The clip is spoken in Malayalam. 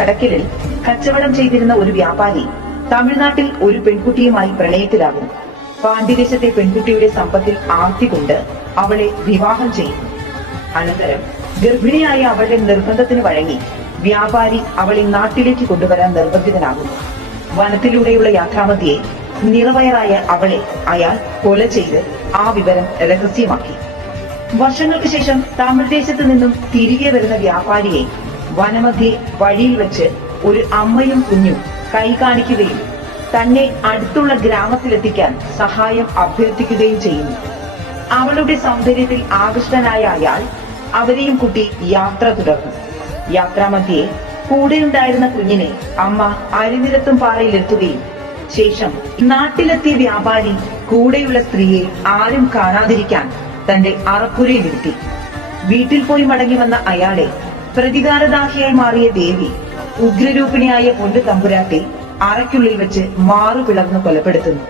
കടക്കലിൽ കച്ചവടം ചെയ്തിരുന്ന ഒരു വ്യാപാരി തമിഴ്നാട്ടിൽ ഒരു പെൺകുട്ടിയുമായി പ്രണയത്തിലാകും. പാണ്ഡ്യദേശത്തെ പെൺകുട്ടിയുടെ സമ്പത്തിൽ ആർത്തികൊണ്ട് അവളെ വിവാഹം ചെയ്യുന്നു. അനന്തരം ഗർഭിണിയായ അവളുടെ നിർബന്ധത്തിന് വഴങ്ങി വ്യാപാരി അവളെ നാട്ടിലേക്ക് കൊണ്ടുവരാൻ നിർബന്ധിതനാകുന്നു. വനത്തിലൂടെയുള്ള യാത്രാമധ്യേ നിറവയറായ അവളെ അയാൾ കൊല ചെയ്ത് ആ വിവരം രഹസ്യമാക്കി. വർഷങ്ങൾക്ക് ശേഷം തമിഴ് ദേശത്ത് നിന്നും തിരികെ വരുന്ന വ്യാപാരിയെ വനമധ്യേ വഴിയിൽ വെച്ച് ഒരു അമ്മയും കുഞ്ഞും കൈ കാണിക്കുകയും തന്നെ അടുത്തുള്ള ഗ്രാമത്തിലെത്തിക്കാൻ സഹായം അഭ്യർത്ഥിക്കുകയും ചെയ്യുന്നു. അവളുടെ സൗന്ദര്യത്തിൽ ആകൃഷ്ടനായ അയാൾ അവരെയും കൂട്ടി യാത്ര തുടർന്നു. യാത്രാമധ്യേ കൂടെയുണ്ടായിരുന്ന കുഞ്ഞിനെ അമ്മ അരിനിരത്തും പാറയിലെത്തുകയും ശേഷം നാട്ടിലെത്തിയ വ്യാപാരി കൂടെയുള്ള സ്ത്രീയെ ആരും കാണാതിരിക്കാൻ തന്റെ അറപ്പുരയിലിരുത്തി. വീട്ടിൽ പോയി മടങ്ങി വന്ന അയാളെ പ്രതികാരദാഹിയായി മാറിയ ദേവി ഉഗ്രരൂപിണിയായ പൊന്നു തമ്പുരാട്ടി അറയ്ക്കുള്ളിൽ വെച്ച് മാറുപിളർന്നു കൊലപ്പെടുത്തുന്നു.